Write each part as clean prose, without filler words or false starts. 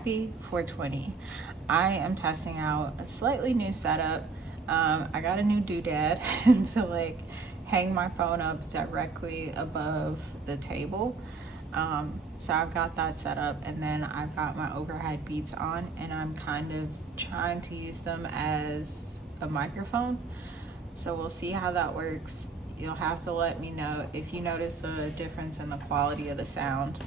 happy 420. I am testing out a slightly new setup. I got a new doodad to like hang my phone up directly above the table. So I've got that set up, and then I've got my overhead beats on, and I'm kind of trying to use them as a microphone. So we'll see how that works. You'll have to let me know if you notice a difference in the quality of the sound.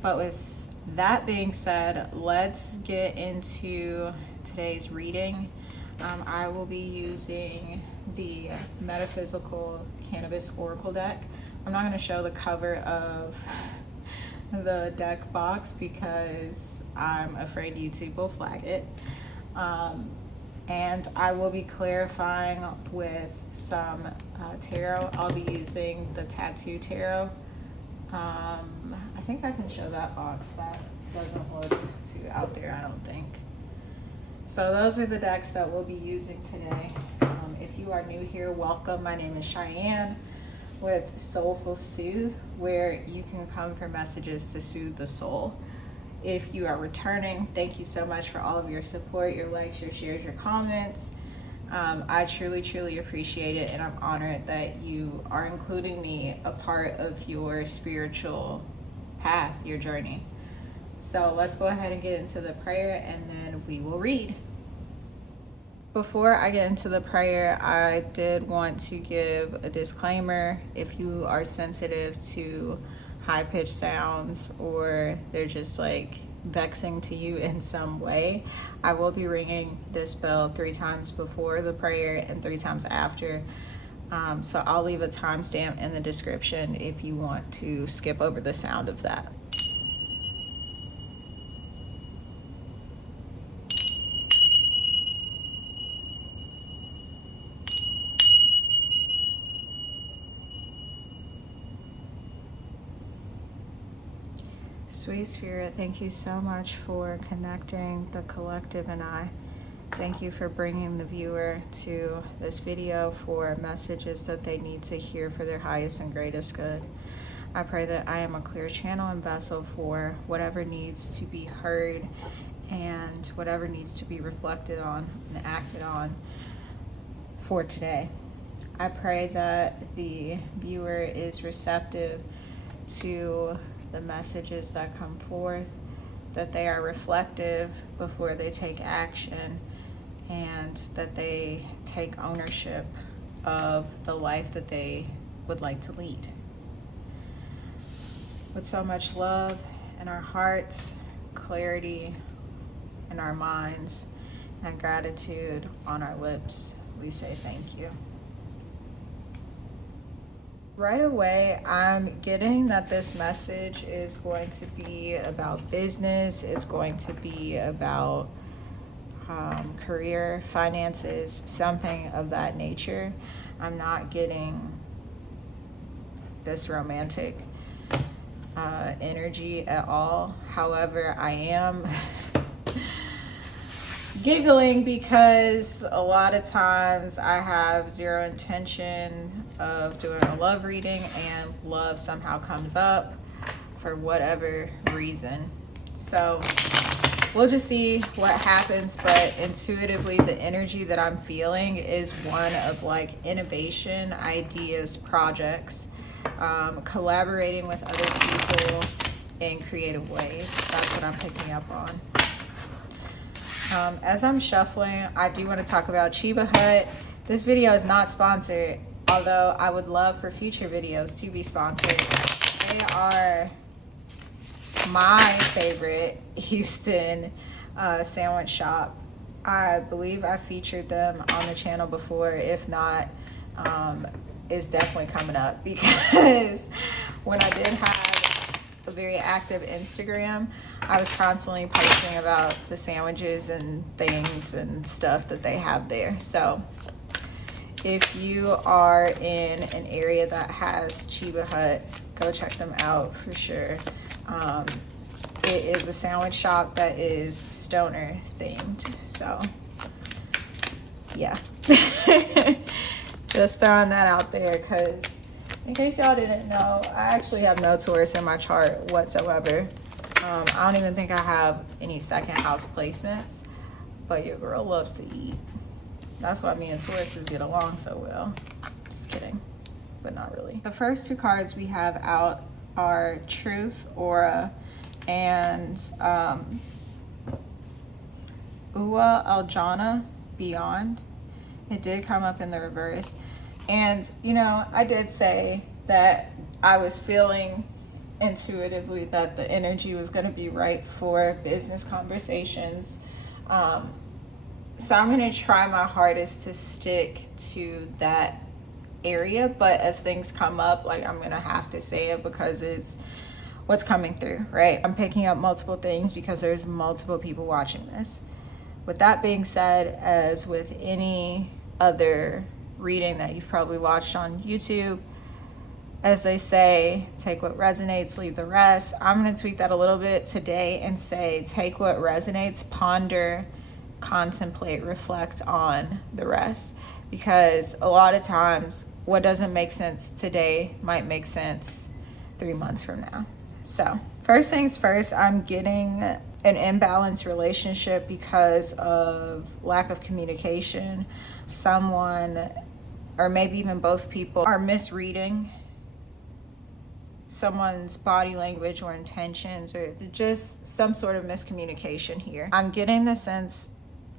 But with that being said, let's get into today's reading. I will be using the Metaphysical Cannabis Oracle deck. I'm not going to show the cover of the deck box because I'm afraid YouTube will flag it. And I will be clarifying with some tarot. I'll be using the Tattoo Tarot. I think I can show that box. That doesn't look too out there, I don't think. So those are the decks that we'll be using today. If you are new here, welcome. My name is Cheyenne with Soulful Soothe, where you can come for messages to soothe the soul. If you are returning, thank you so much for all of your support, your likes, your shares, your comments. I truly appreciate it, and I'm honored that you are including me a part of your spiritual path, your journey. So let's go ahead and get into the prayer, and then we will read. Before I get into the prayer, I did want to give a disclaimer. If you are sensitive to high-pitched sounds, or they're just like vexing to you in some way, I will be ringing this bell 3 times before the prayer and 3 times after. So I'll leave a timestamp in the description if you want to skip over the sound of that. Sweet Spirit, thank you so much for connecting the collective and I. Thank you for bringing the viewer to this video for messages that they need to hear for their highest and greatest good. I pray that I am a clear channel and vessel for whatever needs to be heard and whatever needs to be reflected on and acted on for today. I pray that the viewer is receptive to the messages that come forth, that they are reflective before they take action, and that they take ownership of the life that they would like to lead. With so much love in our hearts, clarity in our minds, and gratitude on our lips, we say thank you. Right away, I'm getting that this message is going to be about business. It's going to be about career, finances, something of that nature. I'm not getting this romantic energy at all. However, I am giggling because a lot of times I have zero intention of doing a love reading, and love somehow comes up for whatever reason. So we'll just see what happens, but intuitively the energy that I'm feeling is one of like innovation, ideas, projects, collaborating with other people in creative ways. That's what I'm picking up on. As I'm shuffling, I do want to talk about Chiba Hut. This video is not sponsored, although I would love for future videos to be sponsored. They are my favorite Houston sandwich shop. I believe I featured them on the channel before. If not, it's definitely coming up, because when I did have a very active Instagram, I was constantly posting about the sandwiches and things and stuff that they have there. So if you are in an area that has Chiba Hut, go check them out for sure. It is a sandwich shop that is stoner themed. So yeah, just throwing that out there, because in case y'all didn't know, I actually have no Taurus in my chart whatsoever. I don't even think I have any second house placements, but your girl loves to eat. That's why me and Tauruses get along so well. Just kidding, but not really. The first two cards we have out are Truth, Aura, and Ua Aljana, Beyond. It did come up in the reverse. And, you know, I did say that I was feeling intuitively that the energy was going to be right for business conversations. So I'm going to try my hardest to stick to that area, but as things come up, like, I'm going to have to say it because it's what's coming through, right? I'm picking up multiple things because there's multiple people watching this. With that being said, as with any other reading that you've probably watched on YouTube, as they say, take what resonates, leave the rest. I'm going to tweak that a little bit today and say, take what resonates, ponder, contemplate, reflect on the rest. Because a lot of times, what doesn't make sense today might make sense 3 months from now. So, first things first, I'm getting an imbalanced relationship because of lack of communication. Someone, or maybe even both people, are misreading someone's body language or intentions, or just some sort of miscommunication here. I'm getting the sense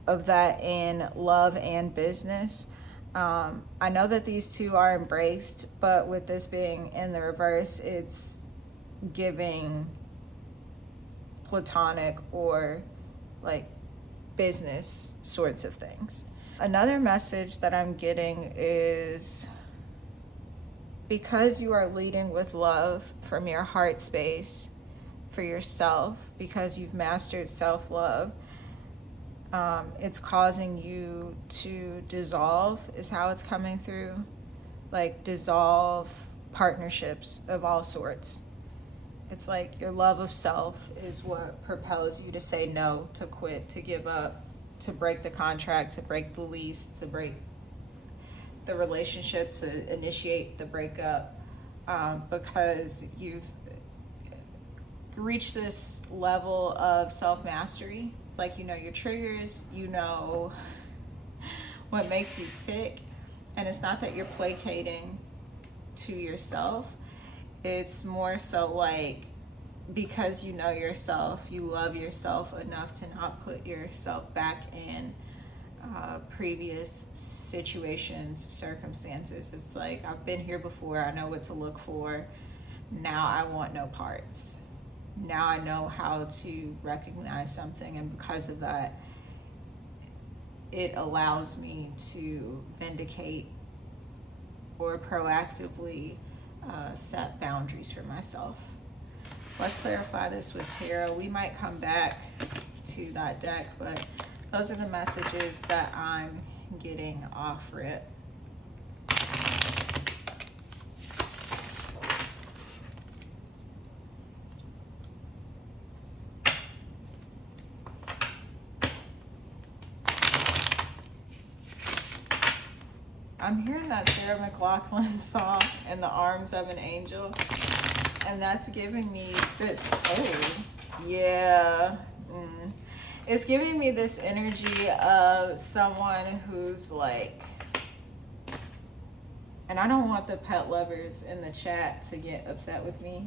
of that in love and business. I know that these two are embraced, but with this being in the reverse, it's giving platonic or like business sorts of things. Another message that I'm getting is, because you are leading with love from your heart space for yourself, because you've mastered self-love, it's causing you to dissolve, is how it's coming through. Like, dissolve partnerships of all sorts. It's like your love of self is what propels you to say no, to quit, to give up, to break the contract, to break the lease, to break the relationship, to initiate the breakup, because you've reached this level of self-mastery. Like, you know your triggers, you know what makes you tick, and it's not that you're placating to yourself. It's more so like, because you know yourself, you love yourself enough to not put yourself back in previous situations, circumstances. It's like, I've been here before, I know what to look for. Now I want no parts. Now I know how to recognize something, and because of that, it allows me to vindicate or proactively set boundaries for myself. Let's clarify this with tarot. We might come back to that deck, but those are the messages that I'm getting off rip. I'm hearing that Sarah McLachlan song, In the Arms of an Angel, and that's giving me this, it's giving me this energy of someone who's like, and I don't want the pet lovers in the chat to get upset with me,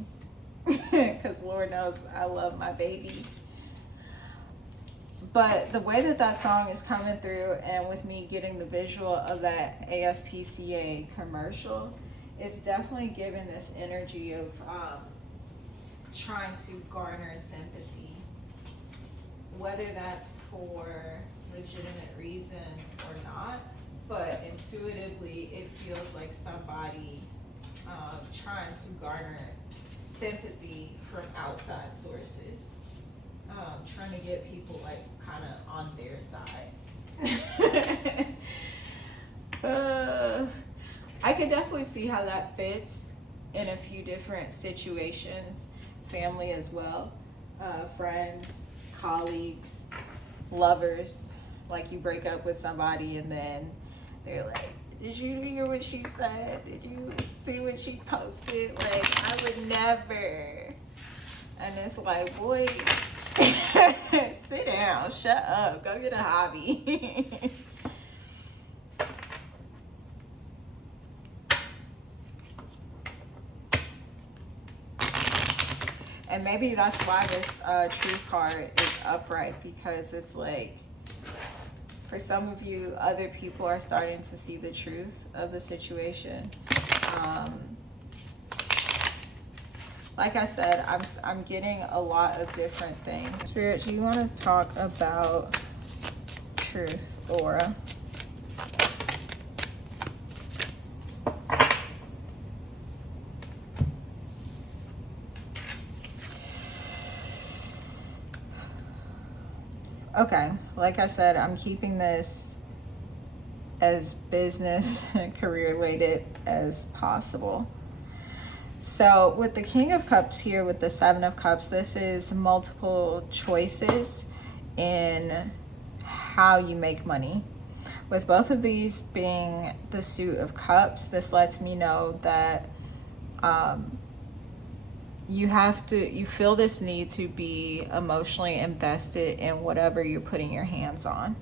because Lord knows I love my baby. But the way that that song is coming through, and with me getting the visual of that ASPCA commercial, it's definitely giving this energy of trying to garner sympathy, whether that's for legitimate reason or not. But intuitively, it feels like somebody trying to garner sympathy from outside sources. Trying to get people like kind of on their side. I could definitely see how that fits in a few different situations. Family as well, friends, colleagues, lovers. Like, you break up with somebody and then they're like, did you hear what she said? Did you see what she posted? Like, I would never. And it's like, boy, sit down, shut up, go get a hobby. And maybe that's why this truth card is upright, because it's like, for some of you, other people are starting to see the truth of the situation. Like I said, I'm getting a lot of different things. Spirit, do you want to talk about truth, aura? Okay, like I said, I'm keeping this as business and career related as possible. So with the King of Cups here, with the Seven of Cups, this is multiple choices in how you make money. With both of these being the Suit of Cups, this lets me know that you feel this need to be emotionally invested in whatever you're putting your hands on.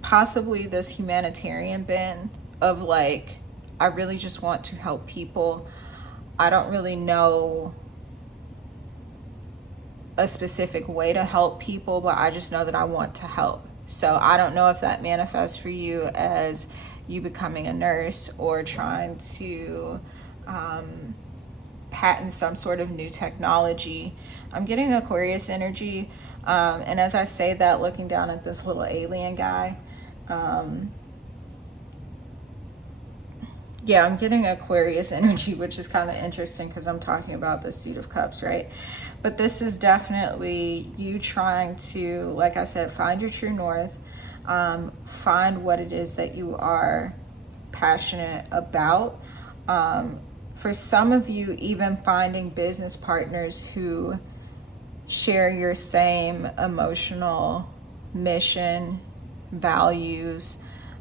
Possibly this humanitarian bent of like, I really just want to help people. I don't really know a specific way to help people, but I just know that I want to help. So I don't know if that manifests for you as you becoming a nurse or trying to patent some sort of new technology. I'm getting Aquarius energy. And as I say that, looking down at this little alien guy, yeah, I'm getting Aquarius energy, which is kind of interesting because I'm talking about the Suit of Cups, right? But this is definitely you trying to, like I said, find your true north, find what it is that you are passionate about. For some of you, even finding business partners who share your same emotional mission, values,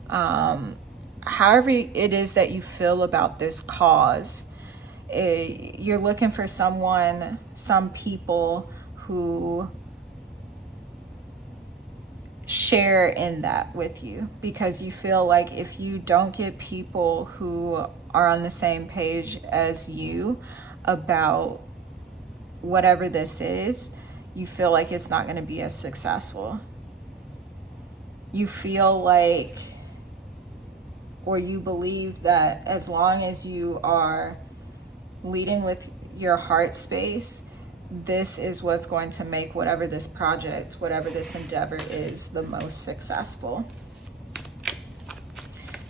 however it is that you feel about this cause. You're looking for some people who share in that with you, because you feel like if you don't get people who are on the same page as you about whatever this is, you feel like it's not going to be as successful. You feel like, or you believe that as long as you are leading with your heart space, this is what's going to make whatever this project, whatever this endeavor is, the most successful.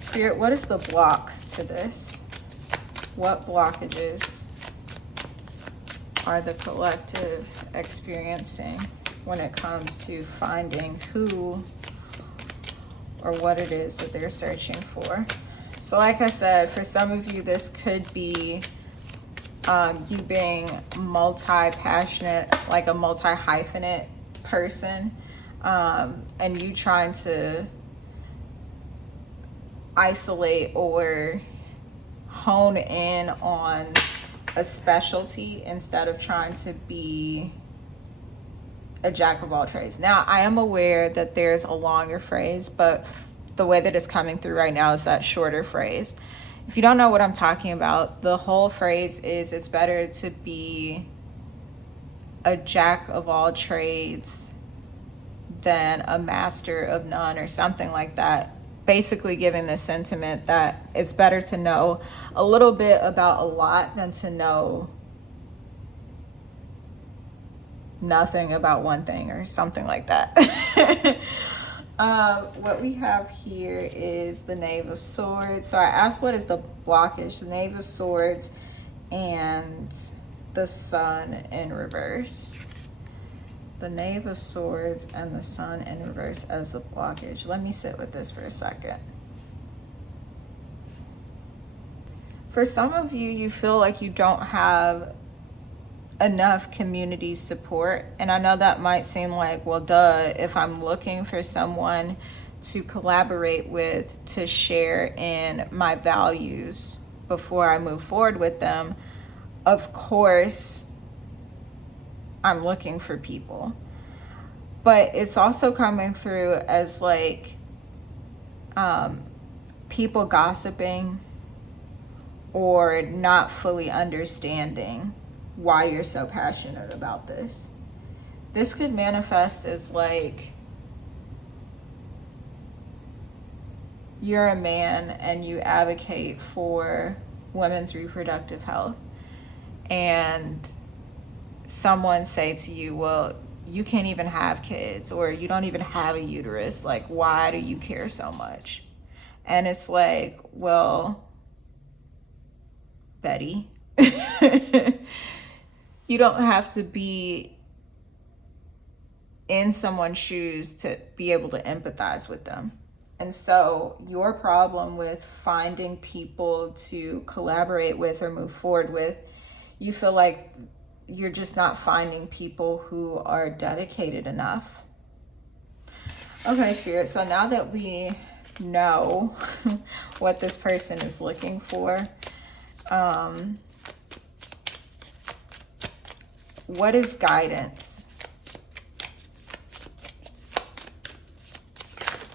Spirit, what is the block to this? What blockages are the collective experiencing when it comes to finding who or what it is that they're searching for? So like I said, for some of you, this could be you being multi-passionate, like a multi-hyphenate person, and you trying to isolate or hone in on a specialty instead of trying to be a jack of all trades. Now, I am aware that there's a longer phrase, but the way that it's coming through right now is that shorter phrase. If you don't know what I'm talking about, the whole phrase is it's better to be a jack of all trades than a master of none, or something like that. Basically giving the sentiment that it's better to know a little bit about a lot than to know nothing about one thing, or something like that. What we have here is the Knave of Swords. So I asked, what is the blockage? The Knave of Swords and the Sun in reverse. The Knave of Swords and the Sun in reverse as the blockage. Let me sit with this for a second. For some of you, you feel like you don't have enough community support. And I know that might seem like, well, duh, if I'm looking for someone to collaborate with, to share in my values before I move forward with them, of course, I'm looking for people. But it's also coming through as like people gossiping or not fully understanding why you're so passionate about this. This could manifest as like you're a man and you advocate for women's reproductive health, and someone say to you, well, you can't even have kids, or you don't even have a uterus, like why do you care so much? And it's like, well, Betty, you don't have to be in someone's shoes to be able to empathize with them. And so your problem with finding people to collaborate with or move forward with, you feel like you're just not finding people who are dedicated enough. Okay, Spirit, so now that we know what this person is looking for, what is guidance?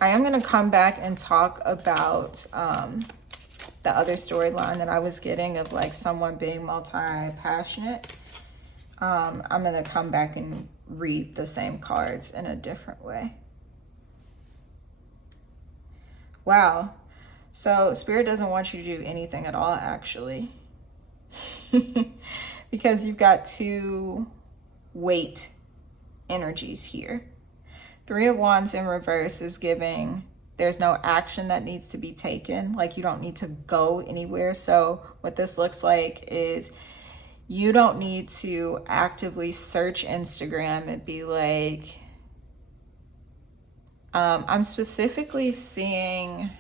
I am going to come back and talk about the other storyline that I was getting of like someone being multi-passionate. I'm going to come back and read the same cards in a different way. Wow. So Spirit doesn't want you to do anything at all, actually. Because you've got two weight energies here. Three of Wands in reverse is giving there's no action that needs to be taken. Like you don't need to go anywhere. So what this looks like is you don't need to actively search Instagram and be like, I'm specifically seeing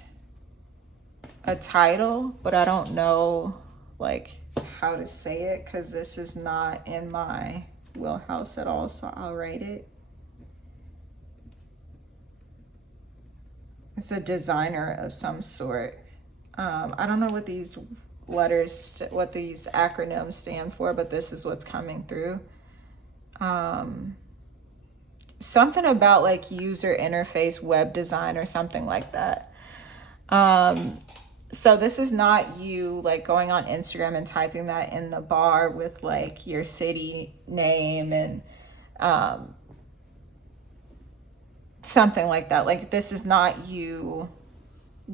a title, but I don't know like how to say it because this is not in my wheelhouse at all. So I'll write it. It's a designer of some sort. I don't know what these letters, what these acronyms stand for, but this is what's coming through. Something about like user interface, web design, or something like that. So this is not you like going on Instagram and typing that in the bar with like your city name and something like that. Like this is not you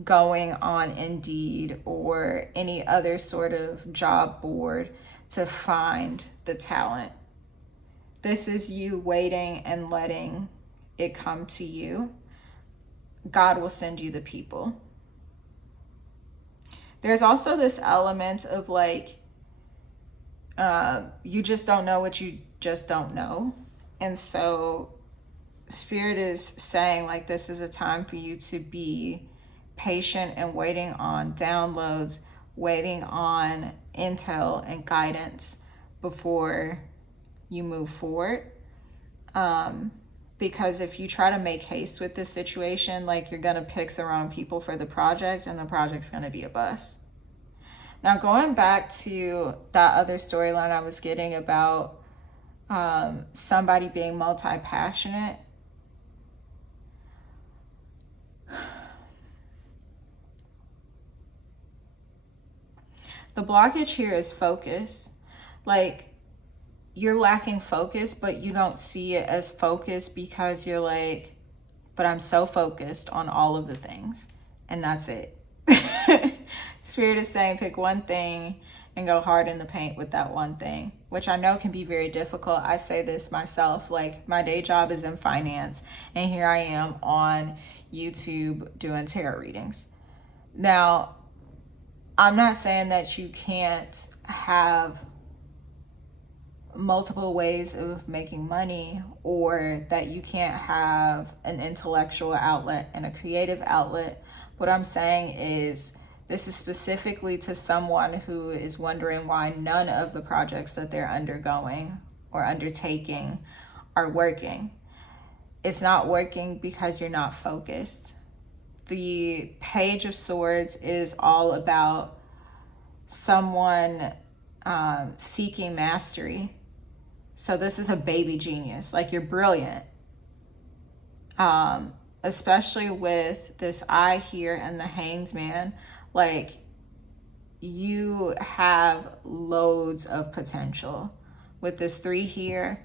going on Indeed or any other sort of job board to find the talent. This is you waiting and letting it come to you. God will send you the people. There's also this element of like, you just don't know what you just don't know. And so Spirit is saying like this is a time for you to be patient and waiting on downloads, waiting on intel and guidance before you move forward. Because if you try to make haste with this situation, like you're going to pick the wrong people for the project and the project's going to be a bust. Now going back to that other storyline I was getting about somebody being multi-passionate, the blockage here is focus. Like you're lacking focus, but you don't see it as focus because you're like, but I'm so focused on all of the things and that's it. Spirit is saying pick one thing and go hard in the paint with that one thing, which I know can be very difficult. I say this myself, like my day job is in finance and here I am on YouTube doing tarot readings. Now, I'm not saying that you can't have multiple ways of making money or that you can't have an intellectual outlet and a creative outlet. What I'm saying is this is specifically to someone who is wondering why none of the projects that they're undergoing or undertaking are working. It's not working because you're not focused. The Page of Swords is all about someone seeking mastery. So this is a baby genius. Like, you're brilliant. Especially with this eye here and the Hanged Man. Like, you have loads of potential. With this 3 here,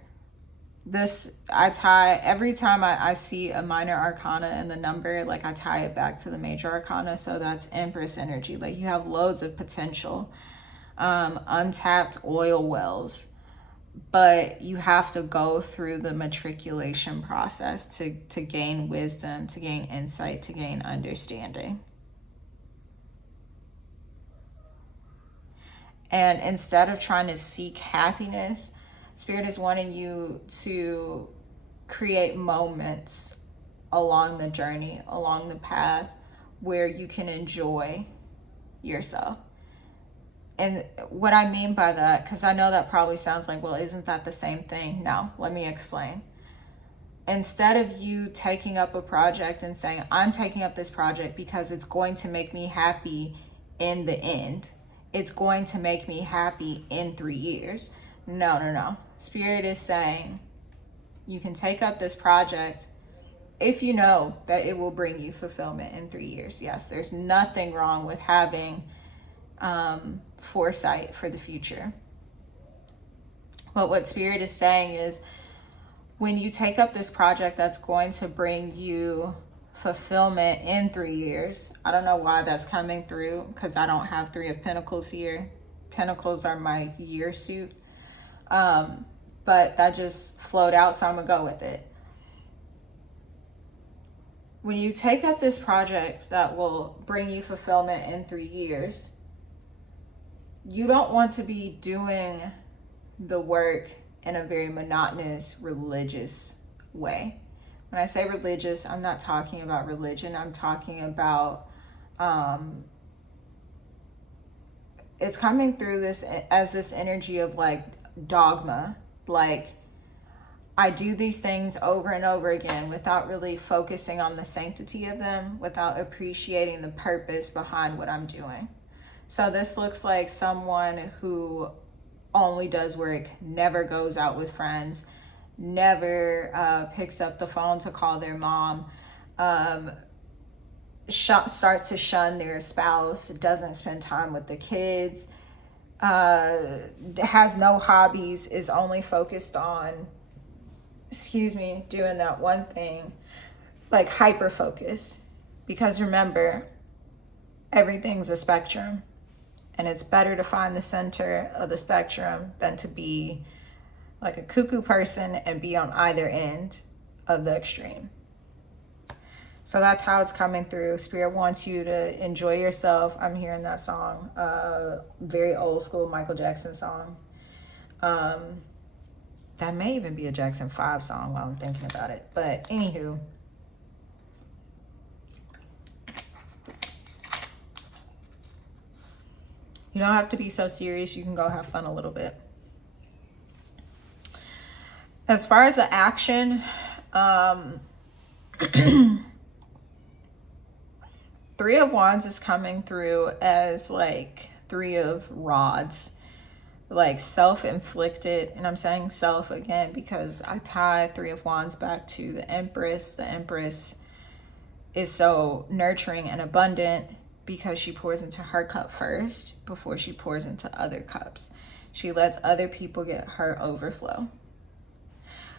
this, I tie, every time I see a minor arcana and the number, like, I tie it back to the major arcana. So that's Empress energy. Like, you have loads of potential, untapped oil wells, but you have to go through the matriculation process to gain wisdom, to gain insight, to gain understanding. And instead of trying to seek happiness, Spirit is wanting you to create moments along the journey, along the path, where you can enjoy yourself. And what I mean by that, because I know that probably sounds like, well, isn't that the same thing? No, let me explain. Instead of you taking up a project and saying, I'm taking up this project because it's going to make me happy in the end, it's going to make me happy in 3 years. No. Spirit is saying you can take up this project if you know that it will bring you fulfillment in 3 years. Yes, there's nothing wrong with having foresight for the future. But what Spirit is saying is, when you take up this project that's going to bring you fulfillment in 3 years, I don't know why that's coming through, because I don't have 3 of Pentacles here. Pentacles are my year suit. But that just flowed out, so I'm gonna go with it. When you take up this project that will bring you fulfillment in 3 years, you don't want to be doing the work in a very monotonous, religious way. When I say religious, I'm not talking about religion. I'm talking about, it's coming through this as this energy of like dogma. Like, I do these things over and over again without really focusing on the sanctity of them, without appreciating the purpose behind what I'm doing. So this looks like someone who only does work, never goes out with friends, never picks up the phone to call their mom, starts to shun their spouse, doesn't spend time with the kids, has no hobbies, is only focused on, doing that one thing, like hyper focused. Because remember, everything's a spectrum. And it's better to find the center of the spectrum than to be like a cuckoo person and be on either end of the extreme. So that's how it's coming through. Spirit wants you to enjoy yourself. I'm hearing that song, very old school Michael Jackson song. That may even be a Jackson 5 song while I'm thinking about it. But anywho, you don't have to be so serious. You can go have fun a little bit. As far as the action, 3 of Wands is coming through as like 3 of Rods, like self-inflicted. And I'm saying self again because I tie 3 of Wands back to the Empress. The Empress is so nurturing and abundant because she pours into her cup first before she pours into other cups. She lets other people get her overflow.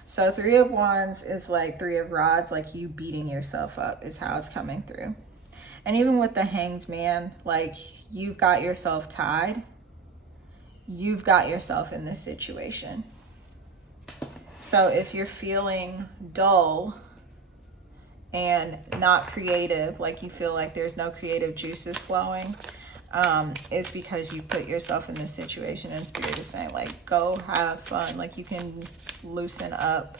So 3 of Wands is like 3 of Rods, like you beating yourself up is how it's coming through. And even with the Hanged Man, like you've got yourself tied. You've got yourself in this situation. So if you're feeling dull and not creative, like you feel like there's no creative juices flowing, it's because you put yourself in this situation, and Spirit is saying, like, go have fun. Like, you can loosen up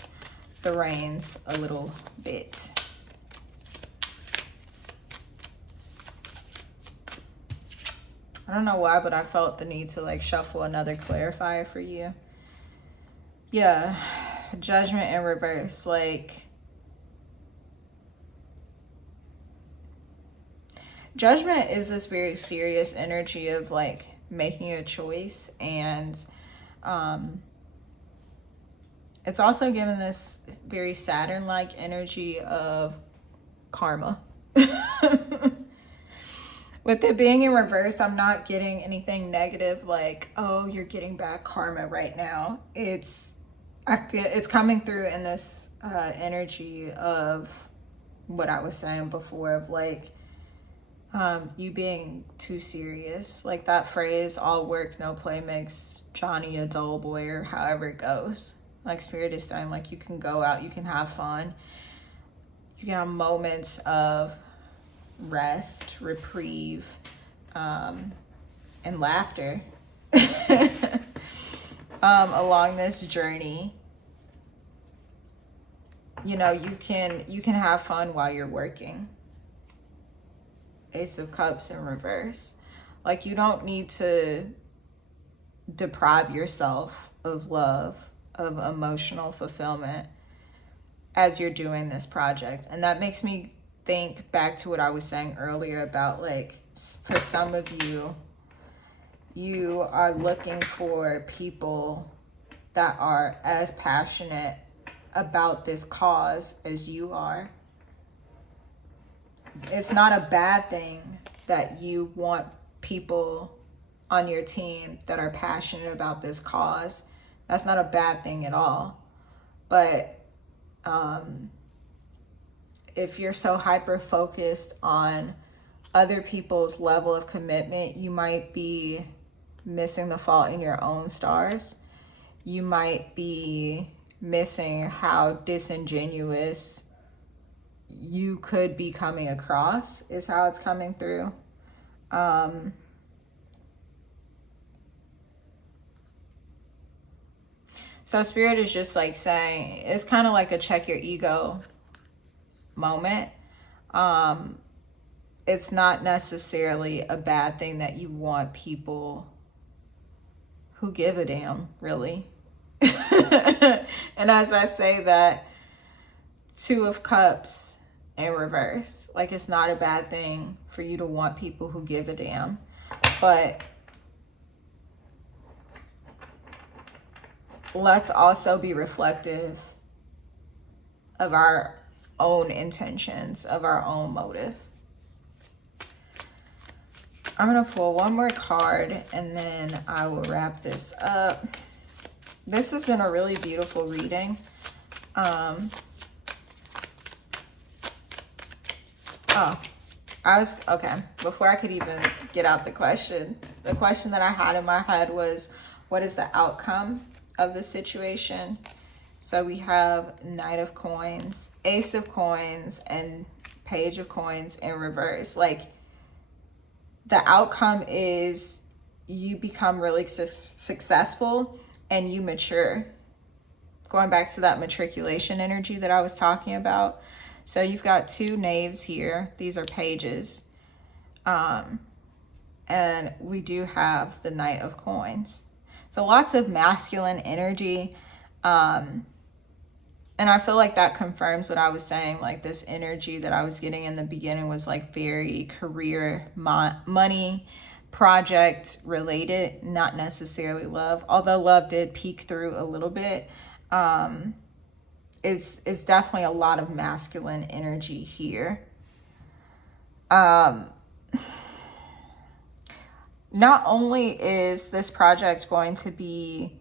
the reins a little bit. I don't know why, but I felt the need to like shuffle another clarifier for you. Yeah, Judgment in reverse. Like, Judgment is this very serious energy of like making a choice. And it's also given this very Saturn-like energy of karma. With it being in reverse, I'm not getting anything negative like, oh, you're getting back karma right now. I feel it's coming through in this energy of what I was saying before, of like you being too serious. Like that phrase, all work, no play makes Johnny a dull boy, or however it goes. Like Spirit is saying, like, you can go out, you can have fun. You can have moments of rest, reprieve, and laughter along this journey. You know, you can have fun while you're working. Ace of Cups in reverse. Like, you don't need to deprive yourself of love, of emotional fulfillment as you're doing this project. And that makes me think back to what I was saying earlier about, like, for some of you, you are looking for people that are as passionate about this cause as you are. It's not a bad thing that you want people on your team that are passionate about this cause. That's not a bad thing at all. But if you're so hyper focused on other people's level of commitment, you might be missing the fault in your own stars. You might be missing how disingenuous you could be coming across, is how it's coming through. So Spirit is just like saying, it's kind of like a check your ego moment. It's not necessarily a bad thing that you want people who give a damn, really. And as I say that, Two of Cups in reverse, like, it's not a bad thing for you to want people who give a damn, but let's also be reflective of our own intentions, of our own motive. I'm gonna pull one more card and then I will wrap this up. This has been a really beautiful reading. Okay, before I could even get out the question that I had in my head was, what is the outcome of the situation? So we have Knight of Coins, Ace of Coins, and Page of Coins in reverse. Like, the outcome is you become really successful and you mature. Going back to that matriculation energy that I was talking about. So you've got two knaves here. These are pages. And we do have the Knight of Coins. So lots of masculine energy. And I feel like that confirms what I was saying. Like, this energy that I was getting in the beginning was like very career, money, project related, not necessarily love. Although love did peek through a little bit. It's definitely a lot of masculine energy here. Not only is this project going to be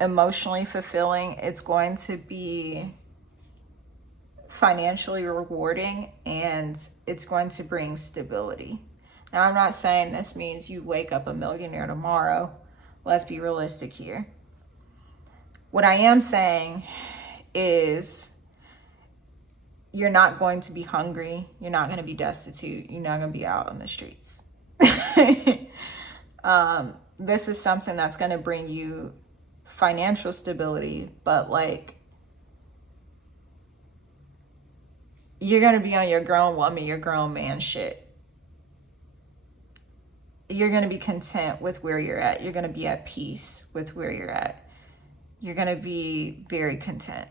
emotionally fulfilling, it's going to be financially rewarding, and it's going to bring stability. Now, I'm not saying this means you wake up a millionaire tomorrow. Let's be realistic here. What I am saying is you're not going to be hungry. You're not going to be destitute. You're not going to be out on the streets. This is something that's going to bring you financial stability, but like, you're going to be on your grown woman, your grown man shit. You're going to be content with where you're at. You're going to be at peace with where you're at. You're going to be very content.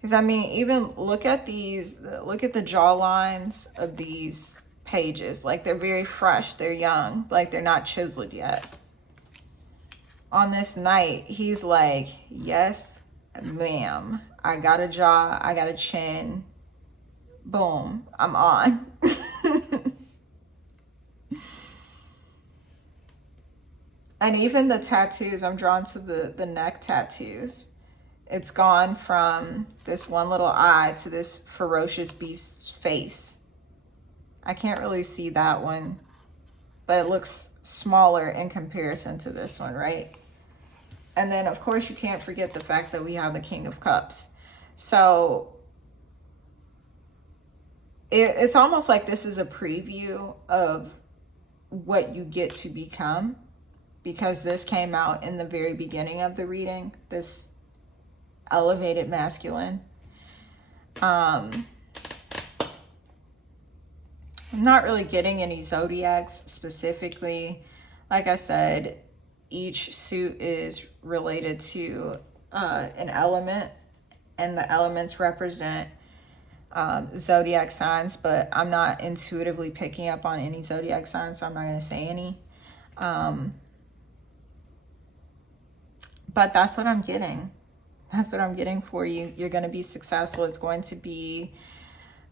Because I mean, even look at the jaw lines of these pages. Like, they're very fresh, they're young, like they're not chiseled yet. On this night, he's like, yes, ma'am. I got a jaw, I got a chin. Boom, I'm on. And even the tattoos, I'm drawn to the neck tattoos. It's gone from this one little eye to this ferocious beast's face. I can't really see that one, but it looks smaller in comparison to this one, right? And then, of course, you can't forget the fact that we have the King of Cups. So it's almost like this is a preview of what you get to become, because this came out in the very beginning of the reading, this elevated masculine. I'm not really getting any zodiacs specifically. Like I said, each suit is related to an element, and the elements represent zodiac signs, but I'm not intuitively picking up on any zodiac signs, so I'm not going to say any. But that's what I'm getting. That's what I'm getting for you. You're going to be successful. It's going to be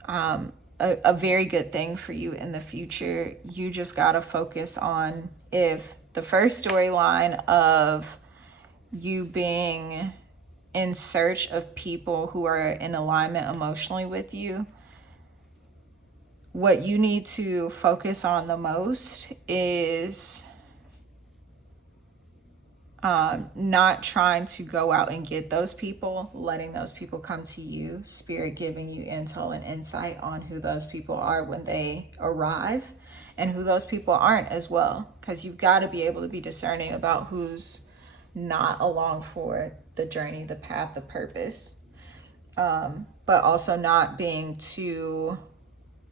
a very good thing for you in the future. You just got to focus on, if the first storyline of you being in search of people who are in alignment emotionally with you, what you need to focus on the most is not trying to go out and get those people, letting those people come to you, spirit giving you intel and insight on who those people are when they arrive, and who those people aren't as well, because you've got to be able to be discerning about who's not along for the journey, the path, the purpose, but also not being too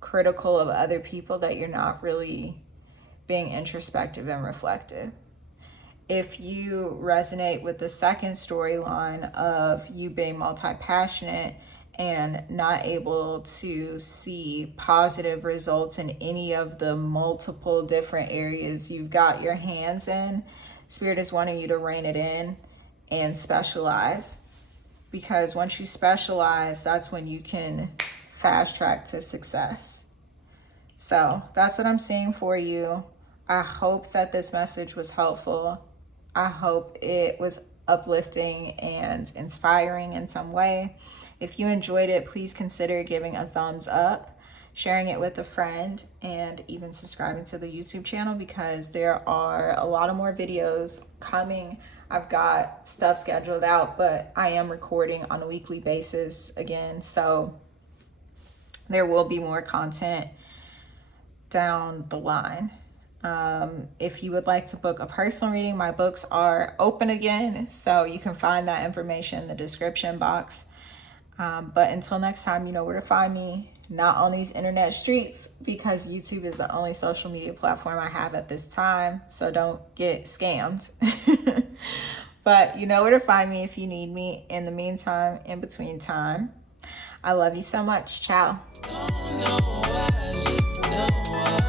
critical of other people that you're not really being introspective and reflective. If you resonate with the second storyline of you being multi-passionate and not able to see positive results in any of the multiple different areas you've got your hands in, Spirit is wanting you to rein it in and specialize. Because once you specialize, that's when you can fast track to success. So that's what I'm seeing for you. I hope that this message was helpful. I hope it was uplifting and inspiring in some way. If you enjoyed it, please consider giving a thumbs up, sharing it with a friend, and even subscribing to the YouTube channel, because there are a lot of more videos coming. I've got stuff scheduled out, but I am recording on a weekly basis again, so there will be more content down the line. If you would like to book a personal reading, my books are open again, so you can find that information in the description box. But until next time, you know where to find me, not on these internet streets, because YouTube is the only social media platform I have at this time, so don't get scammed. But you know where to find me if you need me. In the meantime, in between time, I love you so much. Ciao. Don't know, I just know